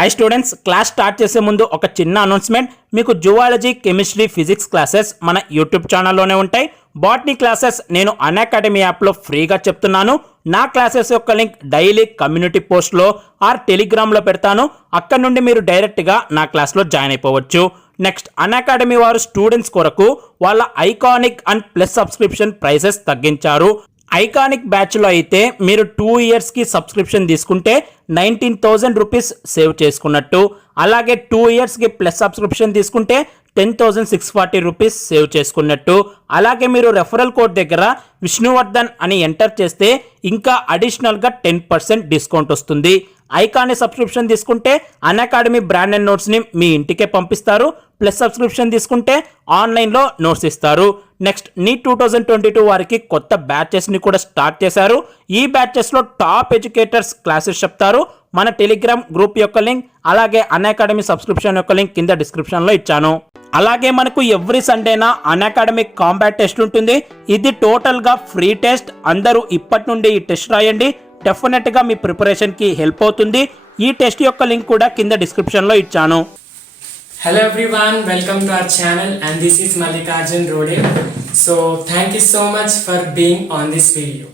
Hi students, class start చేసే ముందు ఒక చిన్న అనౌన్స్మెంట్. మీకు జువాలజీ, కెమిస్ట్రీ, ఫిజిక్స్ క్లాసెస్ మన యూట్యూబ్ ఛానల్లోనే ఉంటాయి. బాటనీ క్లాసెస్ నేను అన్అకాడమీ యాప్లో ఫ్రీగా చెప్తున్నాను. నా క్లాసెస్ యొక్క లింక్ డైలీ కమ్యూనిటీ పోస్ట్లో ఆర్ టెలిగ్రామ్లో పెడతాను. అక్కడ నుండి మీరు డైరెక్ట్గా నా క్లాస్లో జాయిన్ అయిపోవచ్చు. నెక్స్ట్, అన్అకాడమీ వారు స్టూడెంట్స్ కొరకు వాళ్ళ iconic and plus subscription prices తగ్గించారు. ఐకానిక్ బ్యాచ్లో అయితే మీరు 2 ఇయర్స్కి సబ్స్క్రిప్షన్ తీసుకుంటే 19,000 రూపీస్ సేవ్ చేసుకున్నట్టు. అలాగే 2 ఇయర్స్కి ప్లస్ సబ్స్క్రిప్షన్ తీసుకుంటే 10,640 రూపీస్ సేవ్ చేసుకున్నట్టు. అలాగే మీరు రెఫరల్ కోడ్ దగ్గర విష్ణువర్ధన్ అని ఎంటర్ చేస్తే ఇంకా అడిషనల్గా 10% డిస్కౌంట్ వస్తుంది. ఐకానిక్ సబ్స్క్రిప్షన్ తీసుకుంటే అన్అకాడమీ బ్రాండెడ్ నోట్స్ని మీ ఇంటికే పంపిస్తారు. ప్లస్ సబ్స్క్రిప్షన్ తీసుకుంటే ఆన్లైన్లో నోట్స్ ఇస్తారు. నెక్స్ట్, నీట్ 2022 వారికి కొత్త బ్యాచెస్ని కూడా స్టార్ట్ చేశారు. ఈ బ్యాచెస్లో టాప్ ఎడ్యుకేటర్స్ క్లాసెస్ చెప్తారు. మన టెలిగ్రామ్ గ్రూప్ యొక్క లింక్ అలాగే అన్అకాడమీ సబ్స్క్రిప్షన్ యొక్క లింక్ కింద డిస్క్రిప్షన్లో ఇచ్చాను. అలాగే మనకు ఎవ్రీ సండేనా అన్అకాడమీ కాంబాట్ టెస్ట్ ఉంటుంది. ఇది టోటల్గా ఫ్రీ టెస్ట్. అందరూ ఇప్పటి నుండి ఈ టెస్ట్ రాయండి. డెఫినెట్గా మీ ప్రిపరేషన్కి హెల్ప్ అవుతుంది. ఈ టెస్ట్ యొక్క లింక్ కూడా కింద డిస్క్రిప్షన్లో ఇచ్చాను. Hello everyone, welcome to our channel and this is Mallikarjun Rode. So thank you so much for being on this video.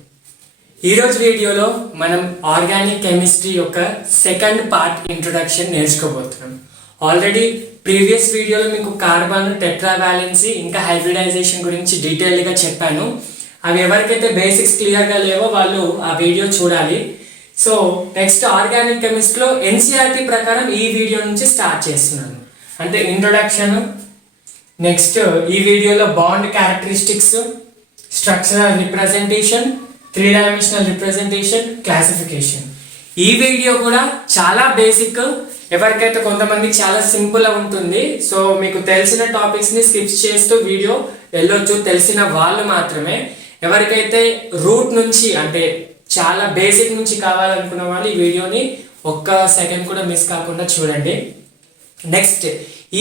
ఈ రోజు వీడియోలో మనం ఆర్గానిక్ కెమిస్ట్రీ యొక్క సెకండ్ పార్ట్ ఇంట్రొడక్షన్ నేర్చుకోబోతున్నాం. ఆల్రెడీ ప్రీవియస్ వీడియోలో మీకు కార్బన్, టెట్రావాలెన్సీ ఇంకా హైబ్రిడైజేషన్ గురించి డీటెయిల్గా చెప్పాను. అవి ఎవరికైతే బేసిక్స్ క్లియర్గా లేవో వాళ్ళు ఆ వీడియో చూడాలి. సో నెక్స్ట్ ఆర్గానిక్ కెమిస్ట్రీలో ఎన్సీఆర్టీ ప్రకారం ఈ వీడియో నుంచి స్టార్ట్ చేస్తున్నాను. అంటే ఇంట్రొడక్షన్, నెక్స్ట్ ఈ వీడియోలో bond characteristics, structural representation, 3 dimensional representation, classification. ఈ వీడియో కూడా చాలా బేసిక్. ఎవరికైతే కొంతమంది చాలా సింపుల్ ఉంటుంది. సో మీకు తెలిసిన టాపిక్స్ని స్కిప్ చేస్తూ వీడియో వెళ్ళొచ్చు, తెలిసిన వాళ్ళు మాత్రమే. ఎవరికైతే రూట్ నుంచి అంటే చాలా బేసిక్ నుంచి కావాలనుకున్న వాళ్ళు ఈ వీడియోని ఒక్క సెకండ్ కూడా మిస్ కాకుండా చూడండి. నెక్స్ట్,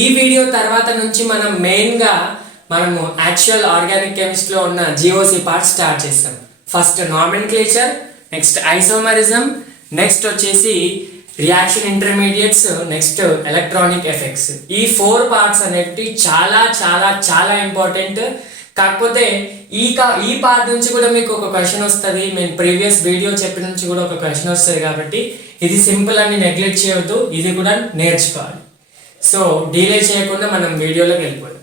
ఈ వీడియో తర్వాత నుంచి మనం మెయిన్గా మనము యాక్చువల్ ఆర్గానిక్ కెమిస్ట్రీలో ఉన్న జిఓసి పార్ట్ స్టార్ట్ చేస్తాం. First nomenclature, next isomerism, next వచ్చేసి reaction intermediates, next electronic effects. ఈ 4 పార్ట్స్ అనేవి చాలా చాలా చాలా ఇంపార్టెంట్. కాకపోతే ఈ పార్ట్ నుంచి కూడా మీకు ఒక క్వశ్చన్ వస్తుంది. నేను ప్రీవియస్ వీడియో చెప్పిన నుంచి కూడా ఒక క్వశ్చన్ వస్తుంది. కాబట్టి ఇది సింపుల్ అని నెగ్లెక్ట్ చేయవద్దు, ఇది కూడా నేర్చుకోవాలి. సో డిలే చేయకుండా మనం వీడియోలోకి వెళ్ళిపోదాం.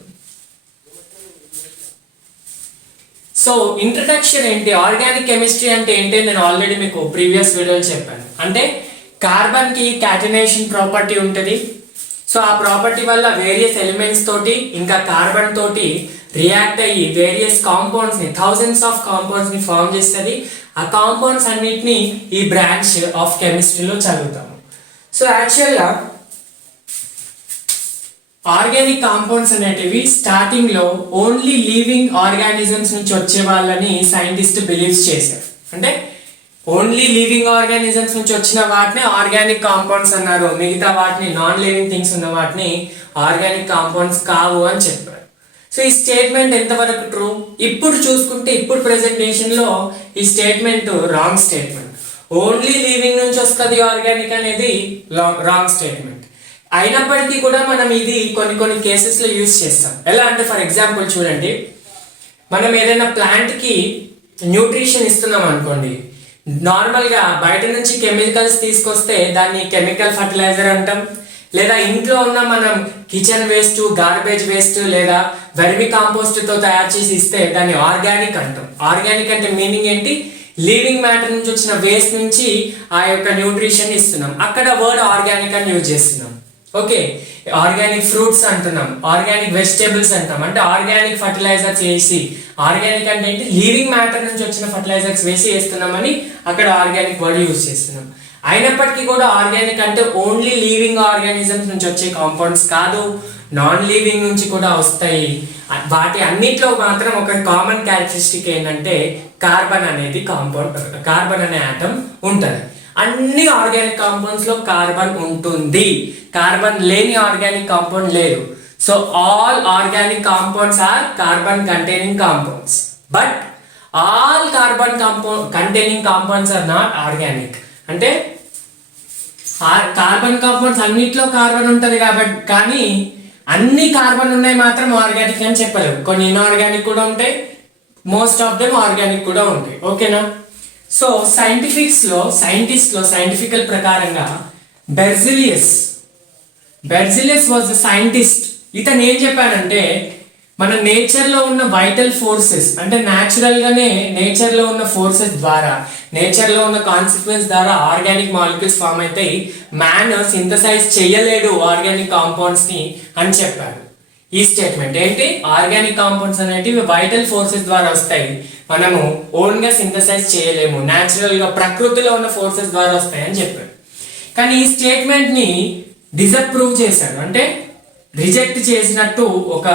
సో ఇంట్రడక్షన్ ఏంటి, ఆర్గానిక్ కెమిస్ట్రీ అంటే ఏంటి నేను ఆల్రెడీ మీకు ప్రీవియస్ వీడియోలో చెప్పాను. అంటే కార్బన్కి క్యాటినేషన్ ప్రాపర్టీ ఉంటుంది. సో ఆ ప్రాపర్టీ వల్ల వేరియస్ ఎలిమెంట్స్ తోటి ఇంకా కార్బన్ తోటి రియాక్ట్ అయ్యి వేరియస్ కాంపౌండ్స్ని, థౌజండ్స్ ఆఫ్ కాంపౌండ్స్ని ఫామ్ చేస్తుంది. ఆ కాంపౌండ్స్ అన్నిటిని ఈ బ్రాంచ్ ఆఫ్ కెమిస్ట్రీలో చదువుతాము. సో యాక్చువల్గా ఆర్గానిక్ కాంపౌండ్స్ అనేటివి స్టార్టింగ్ లో ఓన్లీ లివింగ్ ఆర్గానిజమ్స్ నుంచి వచ్చే వాళ్ళని సైంటిస్ట్ బిలీవ్స్ చేశారు. అంటే ఓన్లీ లివింగ్ ఆర్గానిజమ్స్ నుంచి వచ్చిన వాటిని ఆర్గానిక్ కాంపౌండ్స్ అన్నారు. మిగతా వాటిని, నాన్ లివింగ్ థింగ్స్ ఉన్న వాటిని ఆర్గానిక్ కాంపౌండ్స్ కావు అని చెప్పారు. సో ఈ స్టేట్మెంట్ ఎంతవరకు ట్రూ? ఇప్పుడు చూసుకుంటే ఇప్పుడు ప్రెజెంటేషన్ లో ఈ statement wrong statement. Only living నుంచి వస్తుంది ఆర్గానిక్ అనేది రాంగ్ స్టేట్మెంట్. అయినప్పటికీ కూడా మనం ఇది కొన్ని కేసెస్లో యూజ్ చేస్తాం. ఎలా అంటే ఫర్ ఎగ్జాంపుల్ చూడండి, మనం ఏదైనా ప్లాంట్కి న్యూట్రిషన్ ఇస్తున్నాం అనుకోండి. నార్మల్గా బయట నుంచి కెమికల్స్ తీసుకొస్తే దాన్ని కెమికల్ ఫర్టిలైజర్ అంటాం. లేదా ఇంట్లో ఉన్న మనం కిచెన్ వేస్ట్, గార్బేజ్ వేస్ట్ లేదా వెర్మి కాంపోస్ట్తో తయారు చేసి ఇస్తే దాన్ని ఆర్గానిక్ అంటాం. ఆర్గానిక్ అంటే మీనింగ్ ఏంటి? లివింగ్ మ్యాటర్ నుంచి వచ్చిన వేస్ట్ నుంచి ఆ యొక్క న్యూట్రిషన్ ఇస్తున్నాం. అక్కడ వర్డ్ ఆర్గానిక్ అని యూజ్ చేస్తున్నాం. ఓకే, ఆర్గానిక్ ఫ్రూట్స్ అంటున్నాం, ఆర్గానిక్ వెజిటేబుల్స్ అంటాం. అంటే ఆర్గానిక్ ఫర్టిలైజర్స్ వేసి, ఆర్గానిక్ అంటే ఏంటి? లివింగ్ మ్యాటర్ నుంచి వచ్చిన ఫర్టిలైజర్స్ వేసి వేస్తున్నామని అక్కడ ఆర్గానిక్ వర్డ్ యూజ్ చేస్తున్నాం. అయినప్పటికీ కూడా ఆర్గానిక్ అంటే ఓన్లీ లివింగ్ ఆర్గానిజమ్స్ నుంచి వచ్చే కాంపౌండ్స్ కాదు, నాన్ లివింగ్ నుంచి కూడా వస్తాయి. వాటి అన్నిట్లో మాత్రం ఒక కామన్ క్యారెక్టరిస్టిక్ ఏంటంటే కార్బన్ అనేది కాంపౌండ్, కార్బన్ అనే ఆటం ఉంటుంది. అన్ని ఆర్గానిక్ కాంపౌండ్స్ లో కార్బన్ ఉంటుంది. కార్బన్ లేని ఆర్గానిక్ కాంపౌండ్ లేదు. So all organic compounds are carbon containing compounds, but all carbon containing compounds are not organic. అంటే కార్బన్ కాంపౌండ్స్ అన్నిట్లో కార్బన్ ఉంటది కాబట్టి, కానీ అన్ని కార్బన్ ఉన్నాయి మాత్రం ఆర్గానిక్ అని చెప్పలేము. కొన్ని ఇన్ఆర్గానిక్ కూడా ఉంటాయి, మోస్ట్ ఆఫ్ దెమ్ ఆర్గానిక్ కూడా ఉంటాయి. ఓకేనా? సో సైంటిఫికల్ ప్రకారంగా బెర్జిలియస్ వాజ్ ద సైంటిస్ట్. ఇతను ఏం చెప్పాడంటే మన నేచర్ లో ఉన్న వైటల్ ఫోర్సెస్, అంటే న్యాచురల్ గానే నేచర్ లో ఉన్న ఫోర్సెస్ ద్వారా, నేచర్ లో ఉన్న కాన్సిక్వెన్స్ ద్వారా ఆర్గానిక్ మాలిక్యూల్స్ ఫామ్ అవుతాయి. మ్యాన్ సింథసైజ్ చేయలేడు ఆర్గానిక్ కాంపౌండ్స్ ని అని చెప్పాడు. ఈ స్టేట్మెంట్ ఏంటి? ఆర్గానిక్ కాంపౌండ్స్ అనేటివి వైటల్ ఫోర్సెస్ ద్వారా వస్తాయి, మనము ఓన్ గా సింథసైజ్ చేయలేము, న్యాచురల్ గా ప్రకృతిలో ఉన్న ఫోర్సెస్ ద్వారా వస్తాయి అని చెప్పాడు. కానీ ఈ స్టేట్మెంట్ ని డిసప్రూవ్ చేశాడు, అంటే రిజెక్ట్ చేసినట్టు ఒక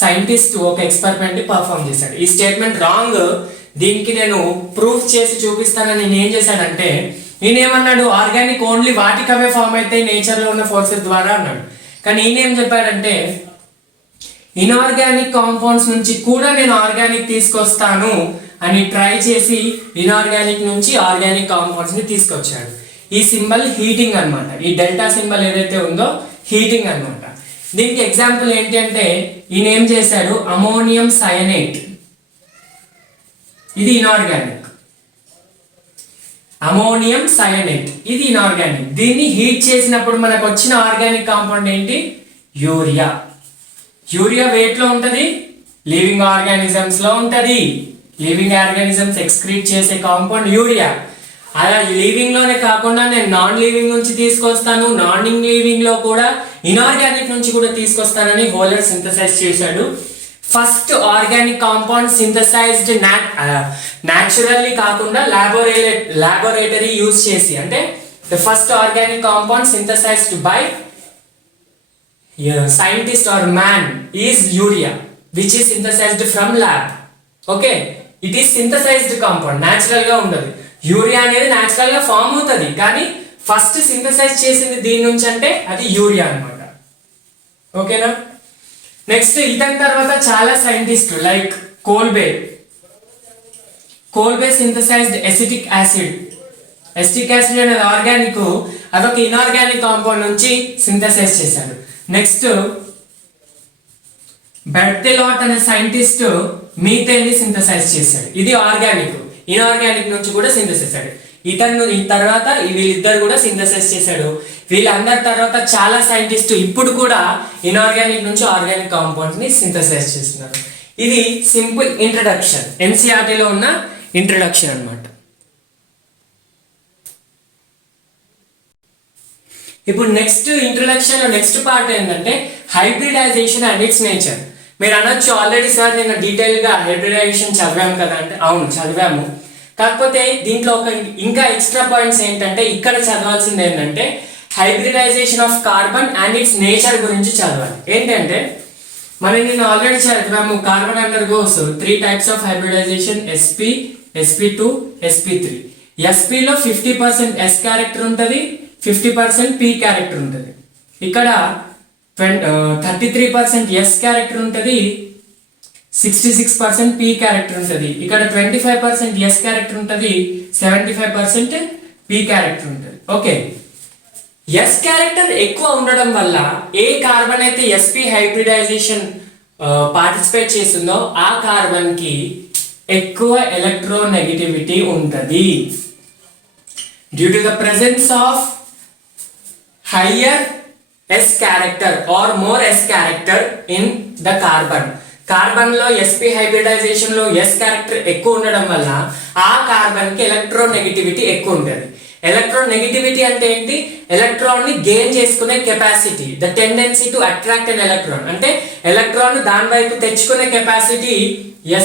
సైంటిస్ట్ ఒక ఎక్స్పెరిమెంట్ ని పర్ఫామ్ చేశాడు. ఈ స్టేట్మెంట్ రాంగ్, దీనికి నేను ప్రూఫ్ చేసి చూపిస్తానని నేను ఏం చేశాడంటే, నేనేమన్నాడు, ఆర్గానిక్ ఓన్లీ వాటికి అవే ఫామ్ అయితే నేచర్ లో ఉన్న ఫోర్సెస్ ద్వారా అన్నాడు. కానీ ఈయనేం చెప్పాడంటే ఇన్ఆర్గానిక్ కాంపౌండ్స్ నుంచి కూడా నేను ఆర్గానిక్ తీసుకొస్తాను అని ట్రై చేసి ఇన్ఆర్గానిక్ నుంచి ఆర్గానిక్ కాంపౌండ్స్ ని తీసుకొచ్చాడు. ఈ సింబల్ హీటింగ్ అన్నమాట. ఈ డెల్టా సింబల్ ఏదైతే ఉందో హీటింగ్ అన్నమాట. దీనికి ఎగ్జాంపుల్ ఏంటి అంటే ఈయన ఏం చేశాడు, అమోనియం సయనేట్, ఇది ఇన్ఆర్గానిక్. అమోనియం సయనేట్ ఇది ఇన్ఆర్గానిక్. దీన్ని హీట్ చేసినప్పుడు మనకు వచ్చిన ఆర్గానిక్ కాంపౌండ్ ఏంటి? యూరియా. యూరియా వెయిట్ లో ఉంటది, లివింగ్ ఆర్గానిజమ్స్ లో ఉంటది. లివింగ్ ఆర్గానిజమ్స్ ఎక్స్క్రీట్ చేసే కాంపౌండ్ యూరియా. అలా లివింగ్ లోనే కాకుండా నేను నాన్ లివింగ్ నుంచి తీసుకొస్తాను, నాన్ లివింగ్ లో కూడా ఇన్ఆర్గానిక్ నుంచి కూడా తీసుకొస్తానని హోలర్ సింథసైజ్ చేశాడు. First organic compound synthesised naturally కాకుండా లాబొరేటరీ యూజ్ చేసి, అంటే the first organic compound synthesised by scientist or man is urea, which is synthesized from lab. Okay, it is synthesized compound, natural గా ఉండదు. Urea అనేది natural గా form అవుతుంది, కానీ first synthesise చేసింది దీని నుంచి అంటే అది యూరియా అన్నమాట. ఓకేనా? నెక్స్ట్ ఇతని తర్వాత చాలా సైంటిస్టులు like Kolbe synthesized acetic acid. Acetic acid అనేది ఆర్గానిక్, అదొక ఇన్ఆర్గానిక్ కాంపౌండ్ నుంచి సింథసైజ్ చేశాడు. నెక్స్ట్ బెర్తెలాట్ అనే సైంటిస్ట్ మీథేన్ ని సింథసైజ్ చేశాడు. ఇది ఆర్గానిక్, ఇన్ఆర్గానిక్ నుంచి కూడా సింథసైజ్ చేశాడు. ఈ తర్వాత వీళ్ళిద్దరు కూడా సింథసైజ్ చేశాడు. వీళ్ళందరి తర్వాత చాలా సైంటిస్ట్ ఇప్పుడు కూడా ఇన్ఆర్గానిక్ నుంచి ఆర్గానిక్ కాంపౌండ్స్ ని సింథసైజ్ చేస్తున్నారు. ఇది సింపుల్ ఇంట్రడక్షన్, ఎన్సీఆర్టీలో ఉన్న ఇంట్రడక్షన్ అన్నమాట. ఇప్పుడు నెక్స్ట్ ఇంట్రడక్షన్ నెక్స్ట్ పార్ట్ ఏంటంటే హైబ్రిడైజేషన్ అండ్ ఇట్స్ నేచర్. మీరు అనొచ్చు ఆల్రెడీ సార్ నేను డీటెయిల్ గా హైబ్రిడైజేషన్ చదివాము కదా అంటే, అవును చదివాము. కాకపోతే దీంట్లో ఒక ఇంకా ఎక్స్ట్రా పాయింట్స్ ఏంటంటే ఇక్కడ చదవాల్సింది ఏంటంటే hybridisation of carbon and its nature గురించి చదవాలి. ఏంటంటే మనం నేను ఆల్రెడీ చదివాము, carbon undergoes 3 types of hybridisation, sp, sp2, sp3. sp లో 50% s క్యారెక్టర్ ఉంటుంది, 50% p క్యారెక్టర్ ఉంటుంది. ఇక్కడ 33% s క్యారెక్టర్ ఉంటుంది, 66% p క్యారెక్టర్ ఉంటుంది. ఇక్కడ 25% s క్యారెక్టర్ ఉంటుంది, 75% p క్యారెక్టర్ ఉంటుంది. ఓకే, s క్యారెక్టర్ ఎక్కువ ఉండడం వల్ల ఏ కార్బన్ అయితే sp హైబ్రిడైజేషన్ పార్టిసిపేట్ చేస్తుందో ఆ కార్బన్ కి ఎక్కువ ఎలక్ట్రోనెగటివిటీ ఉంటుంది. Due to the presence of higher s character or more s character in the carbon. Carbon లో sp హైబ్రిడైజేషన్ లో s క్యారెక్టర్ ఎక్కువ ఉండడం వల్ల ఆ కార్బన్ కి ఎలక్ట్రోనెగటివిటీ ఎక్కువ ఉంటుంది. ఎలక్ట్రోనెగటివిటీ అంటే ఏంటి? ఎలక్ట్రాన్ ని గెయిన్ చేసుకునే capacity, the tendency to attract an electron, అంటే ఎలక్ట్రాన్ దాని వైపు తెచ్చుకునే కెపాసిటీ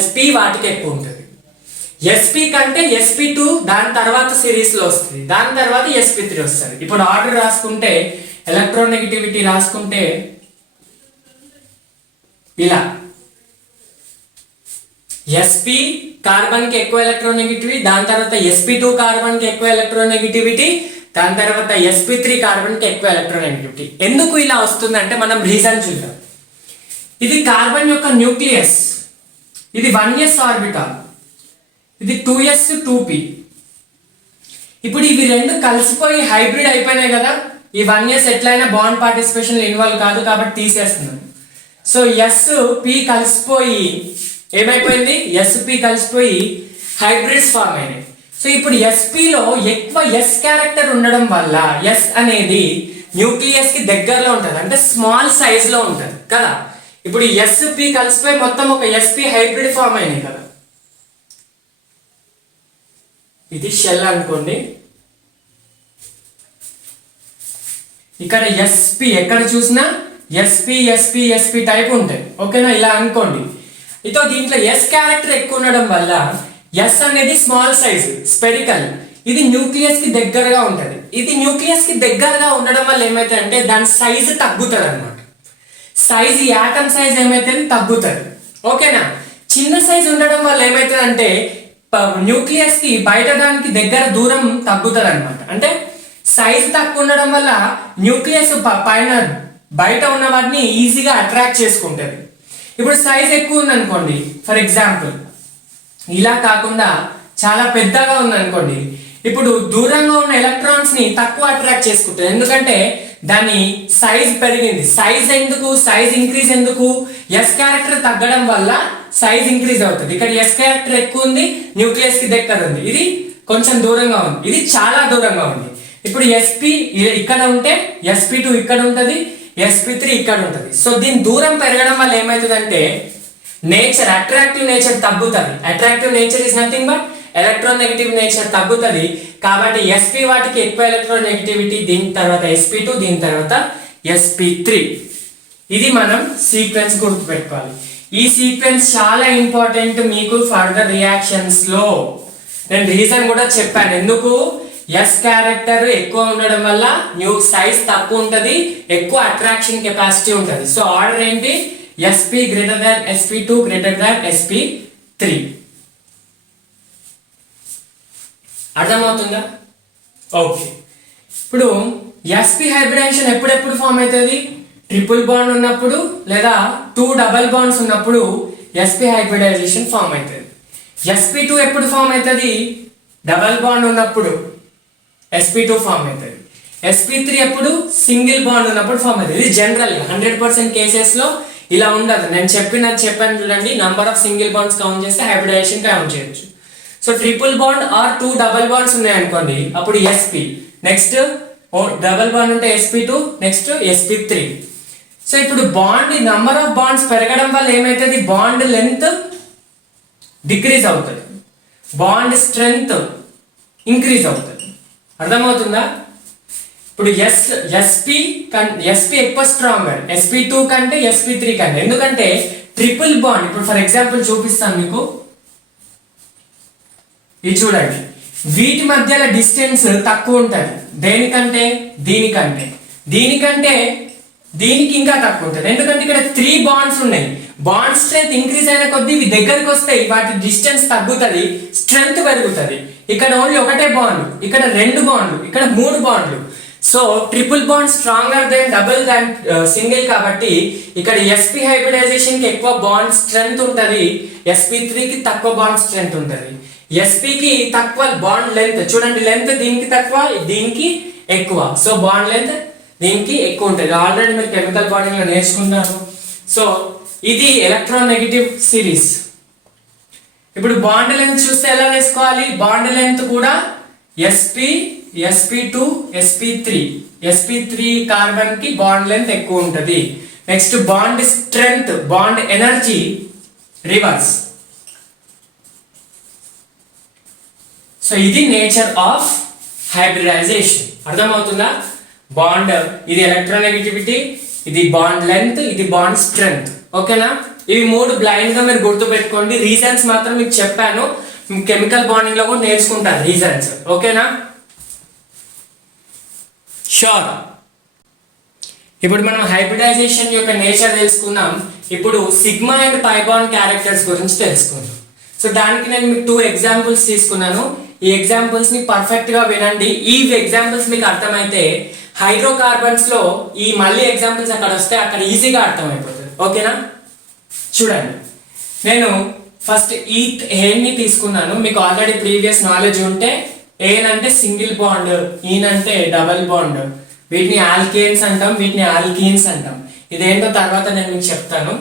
sp వాటికి ఎక్కువ ఉంటుంది. sp కంటే sp2 దాని తర్వాత సిరీస్ లో వస్తుంది, దాని తర్వాత sp3 వస్తుంది. ఇప్పుడు ఆర్డర్ రాసుకుంటే ఎలక్ట్రోనెగటివిటీ రాసుకుంటే ఇలా sp కార్బన్ కి ఎక్కువ ఎలక్ట్రోనెగటివిటీ, దాని తర్వాత sp2 కార్బన్ కి ఎక్కువ ఎలక్ట్రోనెగటివిటీ, దాని తర్వాత sp3 కార్బన్ కి ఎక్కువ ఎలక్ట్రోనెగటివిటీ. ఎందుకు ఇలా వస్తుందంటే మనం రీజన్ చూద్దాం. ఇది కార్బన్ యొక్క న్యూక్లియస్, ఇది 1s ఆర్బిటాల్, ఇది 2s 2p. ఇప్పుడు ఇవి రెండు కలిసిపోయి హైబ్రిడ్ అయిపోయినాయి కదా, ఈ 1 year ఎట్లయినా బాండ్ పార్టిసిపేషన్ ఇన్వాల్వ్ కాదు కాబట్టి తీసేస్తున్నాను. సో SP కలిసిపోయి ఏమైపోయింది, SP కలిసిపోయి హైబ్రిడ్స్ ఫామ్ అయినాయి. సో ఇప్పుడు SPలో ఎక్కువ S క్యారెక్టర్ ఉండడం వల్ల S అనేది న్యూక్లియస్ కి దగ్గరలో ఉంటుంది, అంటే స్మాల్ సైజ్ లో ఉంటుంది కదా. ఇప్పుడు SP కలిసిపోయి మొత్తం ఒక SP హైబ్రిడ్ ఫామ్ అయినాయి కదా. ఇది షెల్ అనుకోండి, ఇక్కడ SP ఎక్కడ చూసినా SP టైప్ ఉంటాయి, ఓకేనా, ఇలా అనుకోండి. ఇతో దీంట్లో S క్యారెక్టర్ ఎక్కువ ఉండడం వల్ల S అనేది స్మాల్ సైజ్ స్పెరికల్, ఇది న్యూక్లియస్ కి దగ్గరగా ఉంటది. ఇది న్యూక్లియస్ కి దగ్గరగా ఉండడం వల్ల ఏమైతే అంటే దాని సైజ్ తగ్గుతుంది అనమాట. సైజ్ యాటమ్ సైజ్ ఏమైతే తగ్గుతుంది, ఓకేనా. చిన్న సైజ్ ఉండడం వల్ల ఏమైతుంది అంటే న్యూక్లియస్ కి బయట దానికి దగ్గర దూరం తగ్గుతుంది అనమాట. అంటే సైజ్ తక్కువ ఉండడం వల్ల న్యూక్లియస్ పైన బయట ఉన్న వాటిని ఈజీగా అట్రాక్ట్ చేసుకుంటుంది. ఇప్పుడు సైజ్ ఎక్కువ ఉంది అనుకోండి, ఫర్ ఎగ్జాంపుల్ ఇలా కాకుండా చాలా పెద్దగా ఉంది అనుకోండి, ఇప్పుడు దూరంగా ఉన్న ఎలక్ట్రాన్స్ ని తక్కువ అట్రాక్ట్ చేసుకుంటుంది, ఎందుకంటే దాని సైజ్ పెరిగింది. సైజ్ ఎందుకు, సైజ్ ఇంక్రీజ్ ఎందుకు, S క్యారెక్టర్ తగ్గడం వల్ల సైజ్ ఇంక్రీజ్ అవుతుంది. ఇక్కడ S క్యారెక్టర్ ఎక్కువ ఉంది, న్యూక్లియస్ కి దగ్గర ఉంది, ఇది కొంచెం దూరంగా ఉంది, ఇది చాలా దూరంగా ఉంది. ఇప్పుడు SP ఇక్కడ ఉంటే SP2 ఇక్కడ ఉంటుంది, SP3 ఇక్కడ ఉంటుంది. సో దీని దూరం పెరగడం వల్ల ఏమవుతుంది అంటే నేచర్, అట్రాక్టివ్ నేచర్ తగ్గుతుంది. Attractive nature is nothing but electronegative nature తగ్గుతుంది. కాబట్టి SP వాటికి ఎక్కువ ఎలక్ట్రోనెగటివిటీ, దీని తర్వాత SP2, దీని తర్వాత SP3. ఇది మనం సీక్వెన్స్ గుర్తుపెట్టుకోవాలి. ఈ సీక్వెన్స్ చాలా ఇంపార్టెంట్ మీకు ఫర్దర్ రియాక్షన్స్ లో. నేను రీజన్ కూడా చెప్పాను ఎందుకు. S క్యారెక్టర్ ఎక్కువ ఉండడం వల్ల న్యూ సైజ్ తక్కువ ఉంటది, ఎక్కువ అట్రాక్షన్ కెపాసిటీ ఉంటది. సో ఆర్డర్ ఏంటి, SP greater than SP2 greater than SP3. అర్థమవుతుందా? ఓకే. ఇప్పుడు SP హైబ్రిడైజేషన్ ఎప్పుడెప్పుడు ఫామ్ అవుతుంది, ట్రిపుల్ బాండ్ ఉన్నప్పుడు లేదా 2 డబల్ బాండ్స్ ఉన్నప్పుడు SP హైబ్రిడైజేషన్ ఫామ్ అవుతుంది. SP2 ఎప్పుడు ఫామ్ అవుతుంది, డబల్ బాండ్ ఉన్నప్పుడు SP2 ఫామ్ అవుతుంది. SP3 ఎప్పుడు సింగిల్ బాండ్ ఉన్నప్పుడు ఫామ్ అవుతుంది. ఇది జనరల్ 100% కేసెస్ లో ఇలా ఉండదు. నేను చెప్పాను చూడండి, number of single bonds count చేస్తే హైబ్రిడైజేషన్ కౌంట్ చేయొచ్చు. So triple bond or 2 double bonds ఉన్నాయి అనుకోండి, అప్పుడు SP, నెక్స్ట్ డబల్ బాండ్ ఉంటే SP2, నెక్స్ట్ SP3. సో ఇప్పుడు బాండ్ నంబర్ ఆఫ్ బాండ్స్ పెరగడం వల్ల ఏమైతుంది, బాండ్ లెంత్ డిక్రీజ్ అవుతుంది, బాండ్ స్ట్రెంగ్త్ ఇంక్రీజ్ అవుతుంది. అర్థమవుతుందా? ఇప్పుడు SP ఎక్కువ స్ట్రాంగర్ SP2 కంటే SP3 కంటే, ఎందుకంటే ట్రిపుల్ బాండ్. ఇప్పుడు ఫర్ ఎగ్జాంపుల్ చూపిస్తాను మీకు, ఇది చూడండి, వీటి మధ్యలో డిస్టెన్స్ తక్కువ ఉంటుంది, దేనికంటే దీనికి ఇంకా తక్కువ ఉంటుంది, ఎందుకంటే ఇక్కడ 3 బాండ్స్ ఉన్నాయి. బాండ్ స్ట్రెంత్ ఇంక్రీజ్ అయిన కొద్దీ ఇవి దగ్గరికి వస్తాయి, వాటి డిస్టెన్స్ తగ్గుతుంది, స్ట్రెంత్ పెరుగుతుంది. ఇక్కడ ఓన్లీ ఒకటే బాండ్, ఇక్కడ 2 బాండ్లు, ఇక్కడ 3 బాండ్లు. So triple bond stronger than double than single, కాబట్టి ఇక్కడ SP హైబ్రిడైజేషన్ కి ఎక్కువ బాండ్ స్ట్రెంత్ ఉంటుంది, SP3 కి తక్కువ బాండ్ స్ట్రెంత్ ఉంటుంది. SP కి తక్కువ బాండ్ లెంత్, చూడండి లెంత్ దీనికి తక్కువ, దీనికి ఎక్కువ. సో బాండ్ లెంత్ దీనికి ఎక్కువ ఉంటుంది. ఆల్రెడీ మీరు కెమికల్ బాండింగ్ లో నేర్చుకున్నారు. సో ఇది ఎలక్ట్రోనెగటివ్ సిరీస్. ఇప్పుడు బాండ్ లెంత్ చూస్తే ఎలా వేసుకోవాలి, బాండ్ లెంత్ కూడా SP, SP2, SP3 కార్బన్ కి బాండ్ లెంత్ ఎక్కువ ఉంటుంది. Next bond strength, bond energy reverse. So ఇది నేచర్ ఆఫ్ హైబ్రిడైజేషన్. అర్థమవుతుందా? బాండ్, ఇది ఎలక్ట్రోనెగటివిటీ, ఇది బాండ్ లెంత్, ఇది బాండ్ స్ట్రెంగ్త్. ఓకేనా? ఇవి 3 బ్లైండ్ గా మీరు గుర్తు పెట్టుకోండి. రీజన్స్ మాత్రం మీకు చెప్పాను, కెమికల్ బాండింగ్ లో కూడా నేర్చుకుంటారు రీజన్స్. ఓకేనా? షూర్. ఇప్పుడు మనం హైబ్రిడైజేషన్ యొక్క నేచర్ తెలుసుకున్నాం. ఇప్పుడు sigma and pi bond characters గురించి తెలుసుకుందాం. సో దానికి నేను మీకు 2 ఎగ్జాంపుల్స్ తీసుకున్నాను. ఈ ఎగ్జాంపుల్స్ ని పర్ఫెక్ట్ గా వినండి. ఈ ఎగ్జాంపుల్స్ మీకు అర్థమైతే హైడ్రోకార్బన్స్ లో ఈ మళ్ళీ ఎగ్జాంపుల్స్ అక్కడ వస్తే అక్కడ ఈజీగా అర్థమైపోతుంది. ఓకేనా? చూడండి, నేను ఫస్ట్ ఈథేన్ ని తీసుకున్నాను. మీకు ఆల్రెడీ ప్రీవియస్ నాలెడ్జ్ ఉంటే ఏన్ అంటే సింగిల్ బాండ్, ఈన్ అంటే డబల్ బాండ్. వీటిని ఆల్కేన్స్ అంటాం, వీటిని ఆల్కీన్స్ అంటాం. ఇదేంటో తర్వాత నేను మీకు చెప్తాను.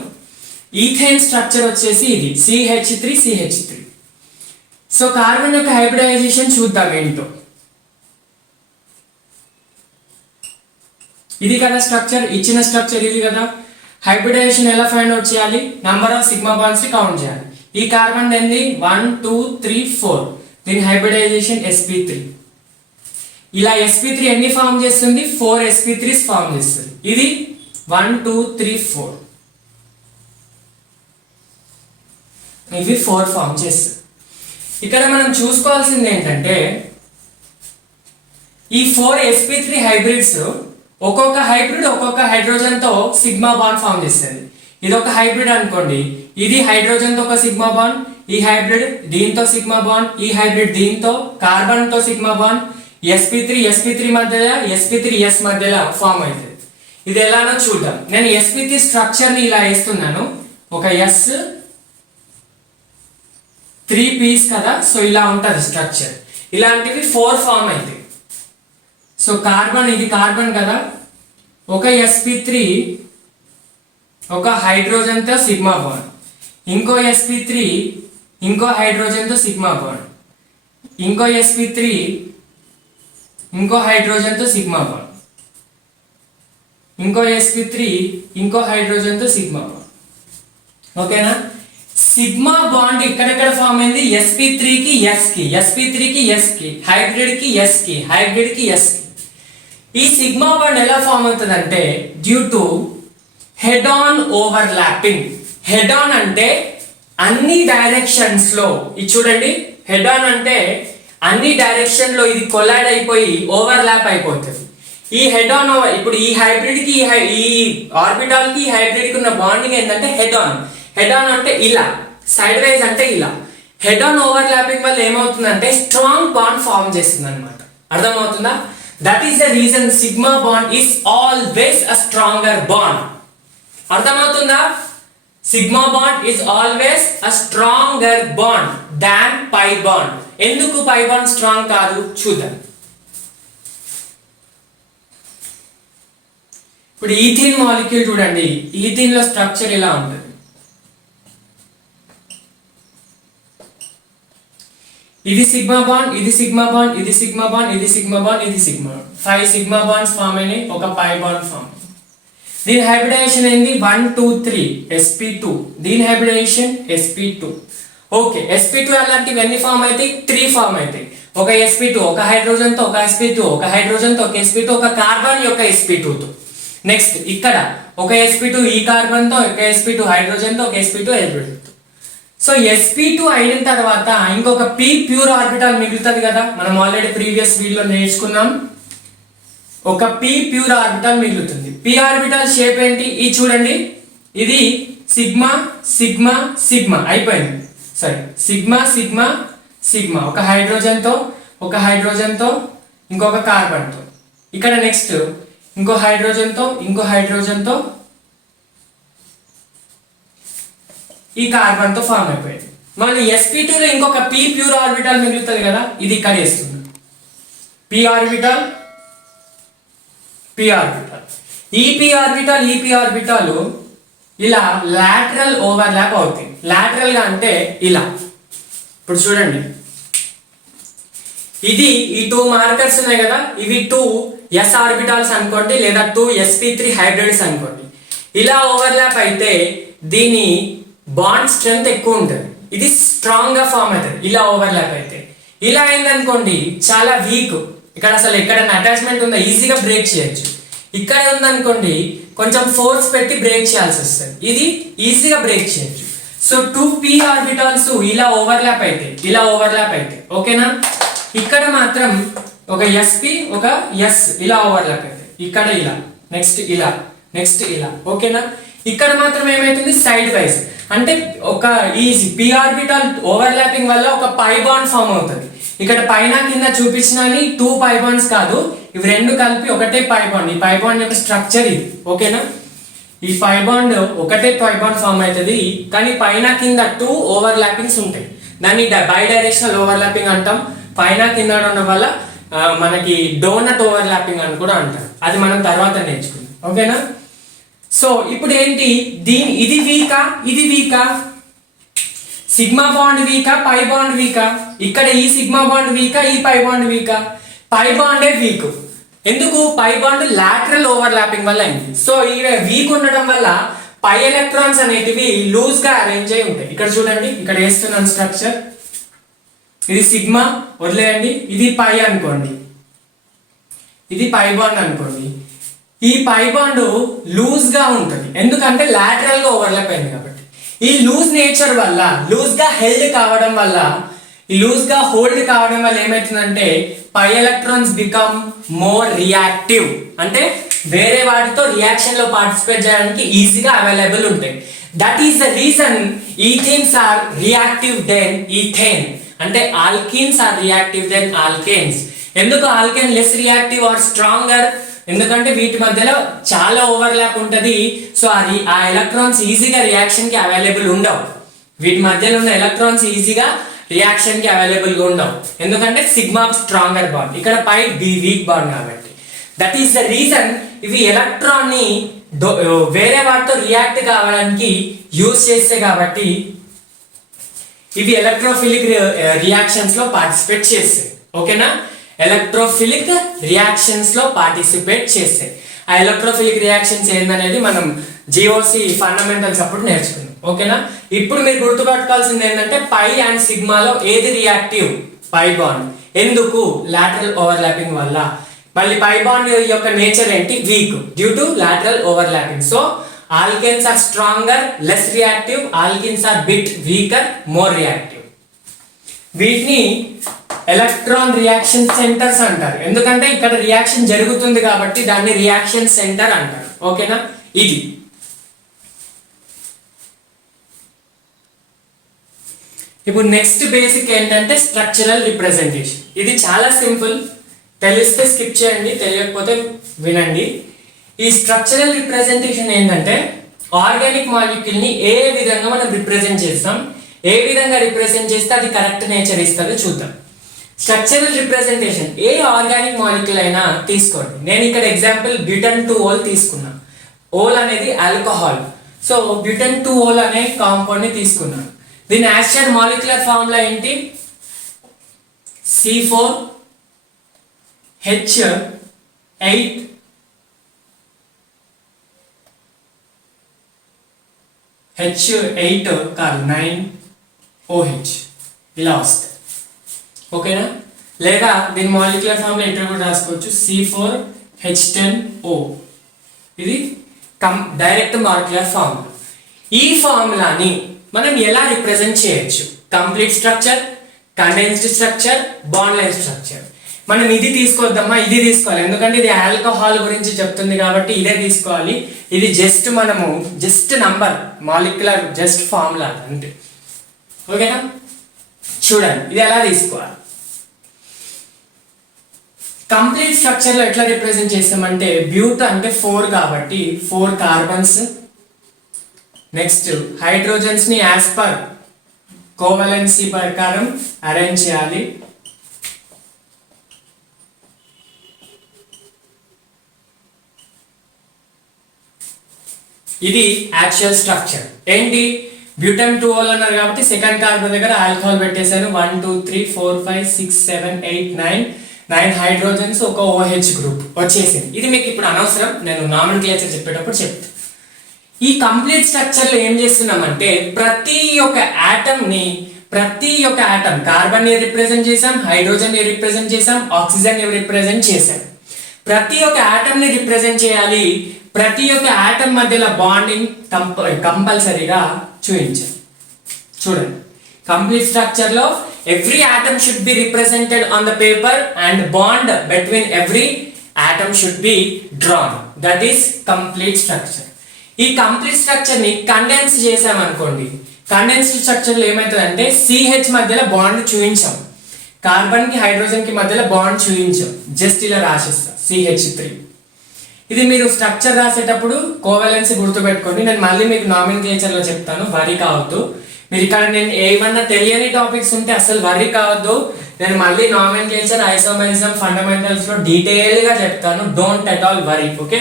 ఈథేన్ స్ట్రక్చర్ వచ్చేసి ఇది CH3CH3. సో కార్బన్ యొక్క హైబ్రిడైజేషన్ చూద్దాం ఏంటో. ఇది కదా స్ట్రక్చర్, ఇచ్చిన స్ట్రక్చర్ ఇది కదా. హైబ్రిడైజేషన్ ఎలా ఫైండ్ అవుట్ చేయాలి? నంబర్ ఆఫ్ సిగ్మా బాండ్స్ ని కౌంట్ చేయాలి. ఈ కార్బన్ ఏంది 1 2 3 4, దీని హైబ్రిడైజేషన్ sp3. ఇలా sp3 ఎన్ని ఫామ్ చేస్తుంది? 4 sp3s ఫామ్ చేస్తుంది. ఇది 1 2 3 4, ఇవి 4 ఫామ్ చేస్తుంది. ఇక్కడ మనం చూసుకోవాల్సింది ఏంటంటే ఈ 4 sp3 హైబ్రిడ్స్ ఒక్కొక్క హైబ్రిడ్ ఒక్కొక్క హైడ్రోజన్ తో సిగ్మా బాండ్ ఫామ్ చేస్తుంది. ఇది ఒక హైబ్రిడ్ అనుకోండి, ఇది హైడ్రోజన్ తో ఒక సిగ్మా బాండ్, ఈ హైబ్రిడ్ దీంతో సిగ్మా బాండ్, ఈ హైబ్రిడ్ దీంతో కార్బన్ తో సిగ్మా బాండ్, sp3 మధ్యలో sp3s మధ్యలో ఫామ్ అవుతుంది. ఇది ఎలానో చూద్దాం. నేను sp3 స్ట్రక్చర్ ని ఇలా వేస్తున్నాను. ఒక s 3 p's కదా, సో ఇలా ఉంటుంది స్ట్రక్చర్. ఇలాంటివి 4 ఫామ్ అవుతాయి. సో కార్బన్, ఇది కార్బన్ కదా, ఒక sp3 ఒక హైడ్రోజన్ తో సిగ్మా బాండ్, ఇంకో sp3 ఇంకో హైడ్రోజన్ తో సిగ్మా బాండ్, ఇంకో sp3 ఇంకో హైడ్రోజన్ తో సిగ్మా బాండ్, ఇంకో sp3 ఇంకో హైడ్రోజన్ తో సిగ్మా బాండ్. ఓకేనా? సిగ్మా బాండ్ ఇక్కడెక్కడ ఫామ్ అయింది? sp3 కి s కి, sp3 కి s కి, హైబ్రిడ్ కి s కి, హైబ్రిడ్ కి s కి. ఈ సిగ్మా బాండ్ ఎలా ఫామ్ అవుతుందంటే due to head on overlapping. Head on అంటే అన్ని డైరెక్షన్స్ లో, ఇది చూడండి, హెడ్ ఆన్ అంటే అన్ని డైరెక్షన్ లో ఇది కొలైడ్ అయిపోయి ఓవర్లాప్ అయిపోతుంది. ఈ హెడ్ ఆన్, ఇప్పుడు ఈ హైబ్రిడ్ కి ఈ ఆర్బిటాల్ కి హైబ్రిడ్ కి ఉన్న బాండింగ్ ఏంటంటే హెడ్ ఆన్. హెడ్ ఆన్ అంటే ఇలా, సైడ్ వైజ్ అంటే ఇలా. హెడ్ ఆన్ ఓవర్లాపింగ్ వల్ల ఏమవుతుందంటే స్ట్రాంగ్ బాండ్ ఫామ్ చేస్తుంది అనమాట. అర్థమవుతుందా? That is the reason sigma bond is always a stronger bond. అర్థమవుతుందా? Sigma bond is always a stronger bond than pi bond. ఎందుకు పై బాండ్ స్ట్రాంగ్ కాదు చూద్దాం. ఇప్పుడు ఈథీన్ మాలిక్యూల్ చూడండి, ఈథీన్ లో స్ట్రక్చర్ ఇలా ఉంటుంది. ఇది సిగ్మా బాండ్, ఇది సిగ్మా బాండ్, ఇది సిగ్మా బాండ్, ఇది సిగ్మా బాండ్, ఇది sigma bond. 5 sigma bonds form అయినాయి, ఒక పై బాండ్ ఫామ్. దీని హైబ్రిడైజేషన్ ఏంది? 1 2 3 sp2. దీని హైబ్రిడైజేషన్ sp2. ఓకే, sp2 అలాంటివి ఎన్ని ఫామ్ అవుతాయి? 3 ఫామ్ అవుతాయి. ఒక sp2 ఒక హైడ్రోజన్ తో, ఒక sp2 ఒక హైడ్రోజన్ తో, ఒక sp2 ఒక కార్బన్ యొక్క sp2 తో. నెక్స్ట్ ఇక్కడ ఒక sp2 ఈ కార్బన్ తో, ఒక sp2 హైడ్రోజన్ తో, ఒక sp2 హైడ్రోజన్ తో. సో sp2 అయిన తర్వాత ఇంకొక p ప్యూర్ ఆర్బిటాల్ మిగులుతుంది కదా, మనం ఆల్రెడీ ప్రీవియస్ వీడియోలో నేర్చుకున్నాం. ఒక p ప్యూర్ ఆర్బిటాల్ మిగులుతుంది. p ఆర్బిటాల్ షేప్ ఏంటి? ఇది చూడండి, ఇది సిగ్మా సిగ్మా సిగ్మా అయిపోయింది. సరే, సిగ్మా సిగ్మా సిగ్మా, ఒక హైడ్రోజన్ తో, ఒక హైడ్రోజన్ తో, ఇంకొక కార్బన్ తో. ఇక్కడ నెక్స్ట్ ఇంకో హైడ్రోజన్ తో, ఇంకో హైడ్రోజన్ తో, ఈ కార్బన్ తో ఫామ్ అయిపోయింది. మళ్ళీ sp2 లో ఇంకొక p ప్యూర్ ఆర్బిటాల్ మిగులుతుంది కదా, ఇది ఇక్కడ వేస్తుంది. p ఆర్బిటాల్, p ఆర్బిటాల్, ఈ p ఆర్బిటాల్, ఈ p ఆర్బిటాల్ ఇలా లాటరల్ ఓవర్లాప్ అవుతాయి. లాటరల్ గా అంటే ఇలా. ఇప్పుడు చూడండి, ఇది ఈ 2 మార్కర్స్ ఉన్నాయి కదా, ఇవి 2 s ఆర్బిటాల్స్ అనుకోండి, లేదా 2 sp3 హైబ్రిడ్స్ అనుకోండి. ఇలా ఓవర్లాప్ అయితే దీని బాండ్ స్ట్రెంగ్త్ ఎక్కువ ఉంటుంది, ఇది స్ట్రాంగ్ గా ఫామ్ అవుతుంది. ఇలా ఓవర్లాప్ అయితే. ఇలా అయిందనుకోండి చాలా వీక్, ఇక్కడ అసలు ఎక్కడైనా అటాచ్మెంట్ ఉందా ఈజీగా బ్రేక్ చేయొచ్చు. ఇక్కడ ఉందనుకోండి కొంచెం ఫోర్స్ పెట్టి బ్రేక్ చేయాల్సి వస్తుంది, ఇది ఈజీగా బ్రేక్ చేయొచ్చు. సో 2 p ఆర్బిటాల్స్ ఇలా ఓవర్లాప్ అయితే, ఇలా ఓవర్లాప్ అయితే. ఓకేనా? ఇక్కడ మాత్రం ఒక sp ఒక s ఇలా ఓవర్లాప్ అయితే, ఇక్కడ ఇలా, నెక్స్ట్ ఇలా, నెక్స్ట్ ఇలా. ఓకేనా? ఇక్కడ మాత్రం ఏమైతుంది? సైడ్ వైజ్ అంటే ఒక ఈ p ఆర్బిటాల్ ఓవర్లాపింగ్ వల్ల ఒక పై బాండ్ ఫామ్ అవుతుంది. ఇక్కడ పైన కింద చూపించిన 2 పై బాండ్స్ కాదు, ఇవి రెండు కలిపి ఒకటే పై బాండ్. ఈ పై బాండ్ యొక్క స్ట్రక్చర్ ఇది. ఓకేనా? ఈ పై బాండ్ ఒకటే పై బాండ్ ఫామ్ అవుతుంది, కానీ పైన కింద 2 ఓవర్లాపింగ్స్ ఉంటాయి. దాన్ని బై డైరెక్షనల్ ఓవర్లాపింగ్ అంటాం. పైన కింద ఉండడం వల్ల మనకి డోనట్ ఓవర్లాపింగ్ అని కూడా అంటారు. అది మనం తర్వాత నేర్చుకుందాం. ఓకేనా? సో ఇప్పుడు ఏంటి, ఇది వీకా, ఇది వీకా, సిగ్మా బాండ్ వీకా, పై బాండ్ వీకా? ఇక్కడ ఈ సిగ్మా బాండ్ వీకా, ఈ పై బాండ్ వీకా? పై బాండే వీక్. ఎందుకు? పై బాండ్ లాటరల్ ఓవర్లాపింగ్ వల్ల అయింది. సో ఈ వీక్ ఉండడం వల్ల పై ఎలక్ట్రాన్స్ అనేటివి లూజ్ గా అరేంజ్ అయి ఉంటాయి. ఇక్కడ చూడండి, ఇక్కడ వేస్తున్నాను స్ట్రక్చర్. ఇది సిగ్మా వదిలేయండి, ఇది పై అనుకోండి, ఇది పై బాండ్ అనుకోండి. ఈ పై బాండ్ లూజ్ గా ఉంటుంది, ఎందుకంటే లాటరల్ గా ఓవర్లాప్ అయింది కాబట్టి. ఈ లూజ్ నేచర్ వల్ల, లూజ్ గా హెల్డ్ కావడం వల్ల, ఈ లూజ్ గా హోల్డ్ కావడం వల్ల ఏమవుతుందంటే pi electrons become more reactive. అంటే వేరే వాటితో రియాక్షన్ లో పార్టిసిపేట్ చేయడానికి ఈజీగా అవైలబుల్ ఉంటాయి. That is the reason ethenes are reactive than ethane. అంటే alkenes are reactive than alkanes. ఎందుకు alkane less reactive are stronger? ఎందుకంటే వీటి మధ్యలో చాలా ఓవర్లాప్ ఉంటుంది. సో ఆ ఎలక్ట్రాన్స్ ఈజీగా రియాక్షన్ కి అవైలబుల్ ఉండవు. వీటి మధ్యలో ఉన్న ఎలక్ట్రాన్స్ ఈజీగా రియాక్షన్ కి అవైలబుల్ గా ఉండవు, ఎందుకంటే సిగ్మా స్ట్రాంగర్ బాండ్, ఇక్కడ పై వీక్ బాండ్ కాబట్టి. దట్ ఈస్ ద రీజన్ ఇవి ఎలక్ట్రాన్ ని వేరే వాటితో రియాక్ట్ కావడానికి యూజ్ చేస్తే కాబట్టి ఇవి ఎలక్ట్రోఫిలిక్ రియాక్షన్స్ లో పార్టిసిపేట్ చేస్తాయి. ఓకేనా? ఎలక్ట్రోఫిలిక్ రియాక్షన్స్ లో పార్టిసిపేట్ చేస్తాయి. ఆ ఎలక్ట్రోఫిలిక్ రియాక్షన్స్ ఏందనేది మనం జిఓసి ఫండమెంటల్స్ అప్పుడు నేర్చుకున్నాం. ఓకేనా? ఇప్పుడు మీరు గుర్తుపెట్టుకోవాల్సింది ఏంటంటే పై అండ్ సిగ్మాలో ఏది రియాక్టివ్? Pi bond. ఎందుకు? లాటరల్ ఓవర్లాపింగ్ వల్ల. మళ్ళీ పై బాండ్ యొక్క నేచర్ ఏంటి? Weak due to lateral overlapping. So alkanes are stronger, less reactive. Alkenes are bit weaker, more reactive. వీటిని ఎలక్ట్రాన్ రియాక్షన్ సెంటర్స్ అంటారు, ఎందుకంటే ఇక్కడ రియాక్షన్ జరుగుతుంది కాబట్టి దాన్ని రియాక్షన్ సెంటర్ అంటారు. ఓకేనా? ఇది ఇప్పుడు నెక్స్ట్ బేసిక్ ఏంటంటే స్ట్రక్చరల్ రిప్రజెంటేషన్. ఇది చాలా సింపుల్, తెలిస్తే స్కిప్ చేయండి, తెలియకపోతే వినండి. ఈ స్ట్రక్చరల్ రిప్రజెంటేషన్ ఏంటంటే ఆర్గానిక్ మాలిక్యూల్ ని ఏ విధంగా మనం రిప్రజెంట్ చేస్తాం, ఏ విధంగా రిప్రజెంట్ చేస్తే అది కరెక్ట్ నేచర్ ఇస్తుందో చూద్దాం. స్ట్రక్చరల్ రిప్రజెంటేషన్ ఏ ఆర్గానిక్ మాలిక్యూల్ అయినా తీసుకోండి. నేను ఇక్కడ ఎగ్జాంపుల్ బ్యూటన్ 2-ఓల్ తీసుకున్నా. ఓల్ అనేది ఆల్కహాల్, సో బ్యూటన్ 2-ఓల్ అనే కాంపౌండ్ ని తీసుకున్నాను. దీని యాసిడ్ మాలిక్యులర్ ఫార్ములా ఏంటి? C4H8 H8 కాదు 9OH ఇలా వస్తాయి. ఓకేనా? లేదా దీని మాలిక్యులర్ ఫార్ములా ఎట్లా కూడా రాసుకోవచ్చు, C4H10O. ఇది డైరెక్ట్ మాలిక్యులర్ ఫార్ములా. ఈ ఫార్ములాని మనం ఎలా రిప్రజెంట్ చేయొచ్చు? Complete structure, condensed structure, bond line structure. మనం ఇది తీసుకోవద్దమ్మా, ఇది తీసుకోవాలి, ఎందుకంటే ఇది ఆల్కహాల్ గురించి చెప్తుంది కాబట్టి ఇదే తీసుకోవాలి. ఇది జస్ట్ మనము నంబర్, మాలిక్యులర్ జస్ట్ ఫార్ములా అంతే. ఓకేనా? చూడండి ఇది ఎలా తీసుకోవాలి. కంప్లీట్ స్ట్రక్చర్ లో ఎట్లా రిప్రజెంట్ చేస్తామంటే బ్యూట్ అంటే 4 కాబట్టి 4 కార్బన్స్. నెక్స్ట్ హైడ్రోజన్స్ ని యాజ్ పర్ కోవలెన్సీ ప్రకారం అరేంజ్ చేయాలి. ఇది యాక్చువల్ స్ట్రక్చర్. ఏంటి? బ్యూటన్ 2-ఓల్ అన్నారు కాబట్టి సెకండ్ కార్బన్ దగ్గర ఆల్కహాల్ పెట్టేశాను. 1 2 3 4 5 6 7 8 9 హైడ్రోజన్స్, ఒక OH గ్రూప్ వచ్చేసింది. ఇది మీకు ఇప్పుడు అనవసరం, నేను నామినిక్లేచర్ చెప్పేటప్పుడు చెప్తాను. ఈ కంప్లీట్ స్ట్రక్చర్ లో ఏం చేస్తున్నామంటే ప్రతి ఒక్క ఆటం కార్బన్ ని రిప్రజెంట్ చేసాం, హైడ్రోజన్ ని రిప్రజెంట్ చేసాం, ఆక్సిజన్ ని రిప్రజెంట్ చేసాం. ప్రతి ఒక్క ఆటం ని రిప్రజెంట్ చేయాలి. ప్రతి ఒక్క ఆటం మధ్యలో బాండింగ్ కంపల్సరీగా చూపించాలి. చూడండి, కంప్లీట్ స్ట్రక్చర్ లో every atom should be represented on the paper and bond between every atom should be drawn. That is complete structure. ఈ కంప్లీట్ స్ట్రక్చర్ ని కండెన్స్ చేసాం అనుకోండి, కండెన్స్డ్ స్ట్రక్చర్ లో ఏమవుతుందంటే CH మధ్యలో బాండ్ చూపించాం, కార్బన్ కి హైడ్రోజన్ కి మధ్యలో బాండ్ చూపించాం, జస్ట్ ఇలా రాసిస్తాం CH3. ఇది మీరు స్ట్రక్చర్ రాసేటప్పుడు కోవలెన్సీ గుర్తుపెట్టుకోండి. నేను మళ్ళీ మీకు నామినిక్లేచర్ లో చెప్తాను, వరి కావద్దు. మీరు ఇక్కడ నేను ఏమన్నా తెలియని టాపిక్స్ ఉంటే అసలు వర్రీ కావద్దు, నేను మళ్ళీ నామెన్క్లేచర్, ఐసోమెరిజం, ఫండమెంటల్స్ లో డీటెయిల్ గా చెప్తాను. Don't at all worry. Okay,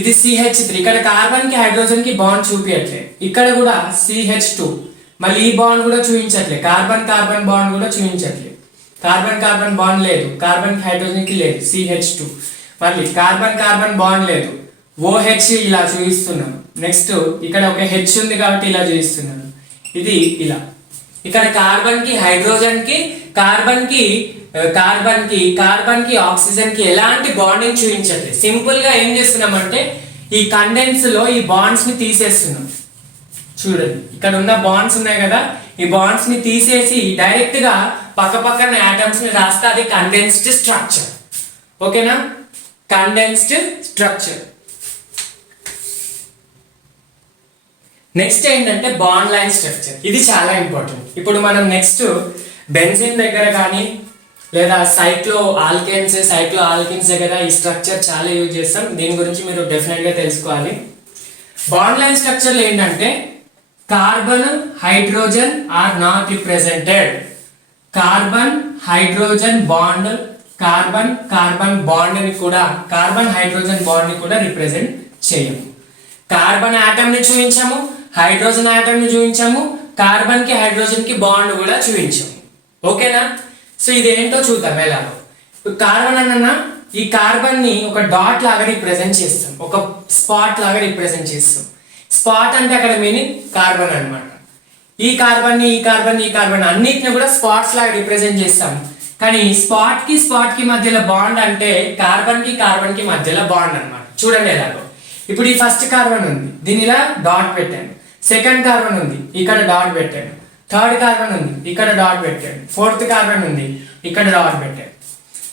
ఇది CH3. ఇక్కడ కార్బన్ కి హైడ్రోజన్ కి బాండ్ చూపించట్లేదు. ఇక్కడ కూడా CH2, మళ్ళీ ఈ బాండ్ కూడా చూపించట్లేదు. కార్బన్ కార్బన్ బాండ్ కూడా చూపించట్లేదు. కార్బన్ కార్బన్ బాండ్ లేదు, కార్బన్ కి హైడ్రోజన్ కి లేదు. CH2, మళ్ళీ కార్బన్ కార్బన్ బాండ్ లేదు. OH ఇలా చూపిస్తున్నాను. నెక్స్ట్ ఇక్కడ ఒక H ఉంది కాబట్టి ఇలా చూపిస్తున్నాను. ఇది ఇలా. ఇక్కడ కార్బన్ కి హైడ్రోజన్ కి కార్బన్ కి ఆక్సిజన్ కి ఎలాంటి బాండింగ్ చూపించట్లేదు. సింపుల్ గా ఏం చేస్తున్నామంటే ఈ కండెన్స్ లో ఈ బాండ్స్ ని తీసేస్తున్నాం. చూడండి, ఇక్కడ ఉన్న బాండ్స్ ఉన్నాయి కదా, ఈ బాండ్స్ ని తీసేసి డైరెక్ట్ గా పక్క పక్కన ఆటమ్స్ ని రాస్తే అది కండెన్స్డ్ స్ట్రక్చర్. ఓకేనా, కండెన్స్డ్ స్ట్రక్చర్. నెక్స్ట్ ఏంటంటే బాండ్ లైన్ స్ట్రక్చర్. ఇది చాలా ఇంపార్టెంట్. ఇప్పుడు మనం నెక్స్ట్ బెంజిన్ దగ్గర కానీ లేదా సైక్లో ఆల్కిన్స్ దగ్గర ఈ స్ట్రక్చర్ చాలా యూజ్ చేస్తాం. దీని గురించి మీరు డెఫినెట్ గా తెలుసుకోవాలి. బాండ్ లైన్ స్ట్రక్చర్ లో ఏంటంటే carbon hydrogen are not represented. Carbon hydrogen bond, carbon bond ని కూడా, కార్బన్ హైడ్రోజన్ బాండ్ ని కూడా రిప్రజెంట్ చేయము. కార్బన్ ఆటమ్ ని చూపించాము, హైడ్రోజన్ ఆటమ్ ని చూపించాము, కార్బన్ కి హైడ్రోజన్ కి బాండ్ కూడా చూపించాము. ఓకేనా, సో ఇది ఏంటో చూద్దాం ఎలాగో. కార్బన్ అన్న ఈ కార్బన్ ని ఒక డాట్ లాగా రిప్రజెంట్ చేస్తాం, ఒక స్పాట్ లాగా రిప్రజెంట్ చేస్తాం. స్పాట్ అంటే అక్కడ మీనింగ్ కార్బన్ అన్నమాట. ఈ కార్బన్ అన్నిటిని కూడా స్పాట్స్ లాగా రిప్రజెంట్ చేస్తాం. కానీ స్పాట్ కి మధ్యలో బాండ్ అంటే కార్బన్ కి మధ్యలో బాండ్ అన్నమాట. చూడండి ఎలాగో. ఇప్పుడు ఈ ఫస్ట్ కార్బన్ ఉంది, దీని ఇలా డాట్ పెట్టాను. సెకండ్ కార్బన్ ఉంది, ఇక్కడ డాట్ పెట్టాను. థర్డ్ కార్బన్ ఉంది, ఇక్కడ డాట్ పెట్టాను. ఫోర్త్ కార్బన్ ఉంది, ఇక్కడ డాట్ పెట్టాను.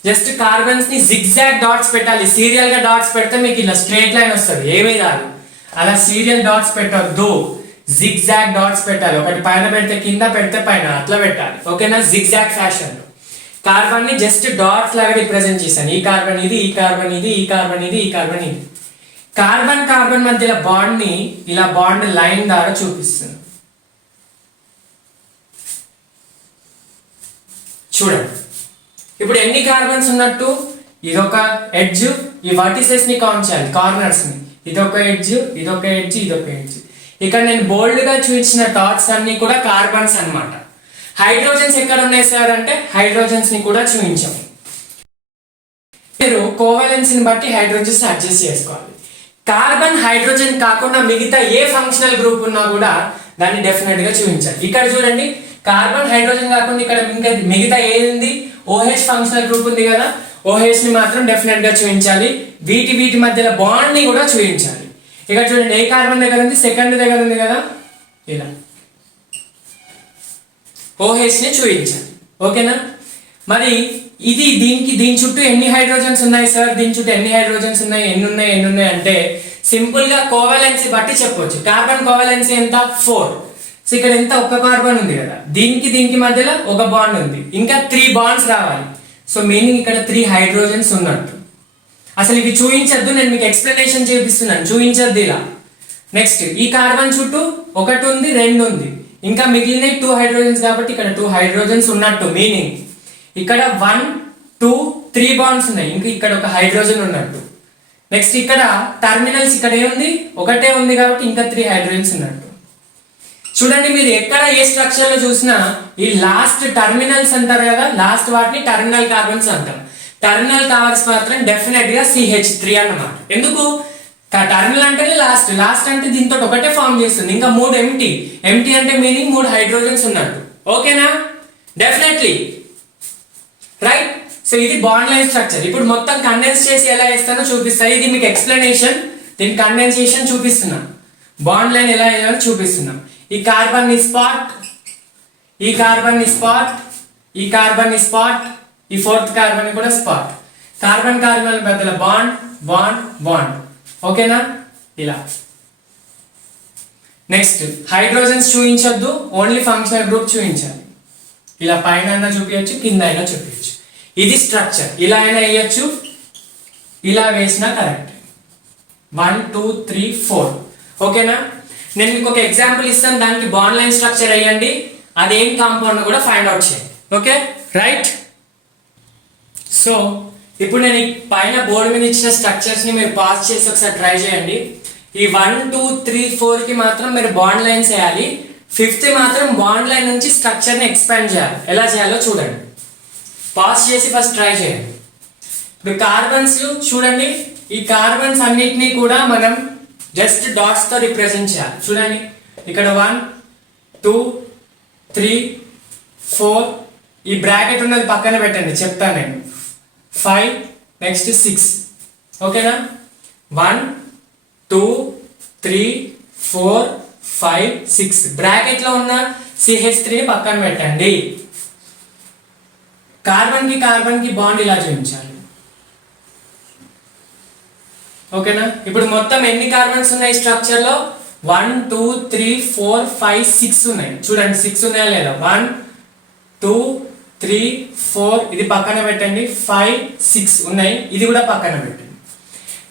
జస్ట్ కార్బన్స్ ని జిగ్జాగ్ డాట్స్ పెట్టాలి. సీరియల్ గా డాట్స్ పెడితే మీకు ఇలా స్ట్రైట్ లైన్ వస్తుంది, ఏమీ రాదు. అలా సీరియల్ డాట్స్ పెట్టద్దు, జిగ్జాగ్ డాట్స్ పెట్టాలి. ఒకటి పైన పెడితే కింద, పెడితే పైన, అట్లా పెట్టాలి. ఓకేనా, జిగ్జాగ్ ఫ్యాషన్ లో కార్బన్ ని జస్ట్ డాట్స్ లాగా రిప్రజెంట్ చేశాను. ఈ కార్బన్ ఇది, ఈ కార్బన్ ఇది, ఈ కార్బన్ ఇది, ఈ కార్బన్ ఇది. కార్బన్ మధ్యలో బాండ్ ని ఇలా బాండ్ లైన్ ద్వారా చూపిస్తుంది. చూడండి, ఇప్పుడు ఎన్ని కార్బన్స్ ఉన్నట్టు, ఇదొక ఎడ్జ్, ఈ వర్టిసెస్ ని కౌంట్ చేయాలి, కార్నర్స్ ని. ఇదొక ఎడ్జ్, ఇదొక ఎడ్జ్, ఇదొక ఎడ్జ్. ఇక్కడ నేను బోల్డ్ గా చూపించిన డాట్స్ అన్ని కూడా కార్బన్స్ అన్నమాట. హైడ్రోజన్స్ ఎక్కడ ఉన్నాయి సార్ అంటే హైడ్రోజన్స్ ని కూడా చూపించాము. మీరు కోవాలెన్స్ ని బట్టి హైడ్రోజన్స్ అడ్జస్ట్ చేసుకోవాలి. కార్బన్ హైడ్రోజన్ కాకుండా మిగతా ఏ ఫంక్షనల్ గ్రూప్ ఉన్నా కూడా దాన్ని డెఫినెట్ గా చూపించాలి. ఇక్కడ చూడండి, కార్బన్ హైడ్రోజన్ కాకుండా ఇక్కడ ఇంకా మిగతా ఏది ఉంది, OH ఫంక్షనల్ గ్రూప్ ఉంది కదా, OH ని మాత్రం డెఫినెట్ గా చూపించాలి. వీటి మధ్యలో బాండ్ ని కూడా చూపించాలి. ఇక్కడ చూడండి, ఏ కార్బన్ దగ్గర ఉంది, సెకండ్ దగ్గర ఉంది కదా, ఇలా OH ని చూపించాలి. ఓకేనా, మరి ఇది దీని చుట్టూ ఎన్ని హైడ్రోజన్స్ ఉన్నాయి సార్, దీని చుట్టూ ఎన్ని హైడ్రోజన్స్ ఉన్నాయి, ఎన్ని ఉన్నాయి అంటే సింపుల్ గా కోవాలెన్సీ బట్టి చెప్పవచ్చు. కార్బన్ కోవాలెన్సీ ఎంత, 4. సో ఇక్కడ ఎంత, ఒక కార్బన్ ఉంది కదా, దీనికి మధ్యలో ఒక బాండ్ ఉంది, ఇంకా 3 బాండ్స్ రావాలి. సో మీనింగ్ ఇక్కడ 3 హైడ్రోజన్స్ ఉన్నట్టు. అసలు ఇవి చూపించద్దు, నేను మీకు ఎక్స్ప్లెనేషన్ చేపిస్తున్నాను, చూపించద్దు ఇలా. నెక్స్ట్ ఈ కార్బన్ చుట్టూ 1 ఉంది, 2 ఉంది, ఇంకా మిగిలిన 2 హైడ్రోజన్స్ కాబట్టి ఇక్కడ 2 హైడ్రోజన్స్ ఉన్నట్టు. మీనింగ్ ఇక్కడ 1, 2, 3 బాండ్స్ ఉన్నాయి, ఇంకా ఇక్కడ ఒక హైడ్రోజన్ ఉన్నట్టు. నెక్స్ట్ ఇక్కడ టర్మినల్స్ ఇక్కడ ఏముంది, ఒకటే ఉంది కాబట్టి ఇంకా 3 హైడ్రోజన్స్ ఉన్నట్టు. చూడండి, మీరు ఎక్కడ ఏ స్ట్రక్చర్ లో చూసినా ఈ లాస్ట్ టర్మినల్స్ అంటారు కదా, లాస్ట్ వాటిని టర్మినల్ కార్బన్స్ అంటాం. టర్మినల్ కార్బన్స్ మాత్రం డెఫినెట్ గా CH3 అన్నమాట. ఎందుకు, టర్మినల్ అంటేనే లాస్ట్ అంటే దీంతో ఒకటే ఫామ్ చేస్తుంది, ఇంకా 3 ఎంటీ అంటే మీనింగ్ 3 హైడ్రోజన్స్ ఉన్నట్టు. ఓకేనా, డెఫినెట్లీ రైట్. సో ఇది బాండ్ లైన్ స్ట్రక్చర్. ఇప్పుడు మొత్తం కండెన్స్ చేసి ఎలా వేస్తానో చూపిస్తా. ఇది మీకు ఎక్స్ప్లెనేషన్, దీని కండెన్సేషన్ చూపిస్తున్నా, బాండ్ లైన్ ఎలా వేయాలో చూపిస్తున్నాం. ఈ కార్బన్ ని స్పాట్, ఈ కార్బన్ ని స్పాట్, ఈ కార్బన్ ని స్పాట్, ఈ ఫోర్త్ కార్బన్ ని కూడా స్పాట్. కార్బన్ మధ్యలో బాండ్ బాండ్ బాండ్. ఓకేనా, ఇలా. నెక్స్ట్ హైడ్రోజన్స్ చూపించొద్దు, ఓన్లీ ఫంక్షనల్ గ్రూప్ చూపించాలి. ఇలా పైన అయినా చూపించచ్చు, కింద అయినా చూపించచ్చు. ఇది స్ట్రక్చర్. ఇలా అయినా వేయచ్చు, ఇలా వేసినా కరెక్ట్. 1 2 3 4. ఓకేనా, నేను మీకు ఒక ఎగ్జాంపుల్ ఇస్తాను, దానికి బాండ్ లైన్ స్ట్రక్చర్ అయ్యండి, అదేం కాంపౌండ్ కూడా ఫైండ్ అవుట్ చేయండి. Okay right. సో ఇప్పుడు నేను పైన బోర్డు మీద ఇచ్చిన స్ట్రక్చర్స్ ని మీరు పాస్ చేసి ఒకసారి ట్రై చేయండి. ఈ 1 2 3 4 కి మాత్రం మీరు బాండ్ లైన్స్ వేయాలి, 5th మాత్రం బాండ్ లైన్ నుంచి స్ట్రక్చర్ ని ఎక్స్పాండ్ చేయాలి. ఎలా చేయాలో చూడండి, పాస్ చేసి ఫస్ట్ ట్రై చేయండి. ఇప్పుడు కార్బన్స్ చూడండి, ఈ కార్బన్స్ అన్నిటినీ కూడా మనం జస్ట్ డాట్స్ తో రిప్రజెంట్ చేయాలి. చూడండి ఇక్కడ 1 2 3 4, ఈ బ్రాకెట్ ఉన్నది పక్కన పెట్టండి చెప్తాను నేను, 5 నెక్స్ట్ 6. ఓకేనా, 1 2 3 4 5 6 బ్రాకెట్ లో ఉన్న CH3 పక్కన పెట్టండి. కార్బన్ కి బాండ్ ఇలా చూపించాలి. ఓకేనా, ఇప్పుడు మొత్తం ఎన్ని కార్బన్స్ ఉన్నాయి స్ట్రక్చర్ లో? 1 2 3 4 5 6 ఉన్నాయి. చూడండి 6 ఉన్నాయా లేదా? 1 2 3 4, ఇది పక్కన పెట్టండి. 5 6 ఉన్నాయి, ఇది కూడా పక్కన పెట్టండి.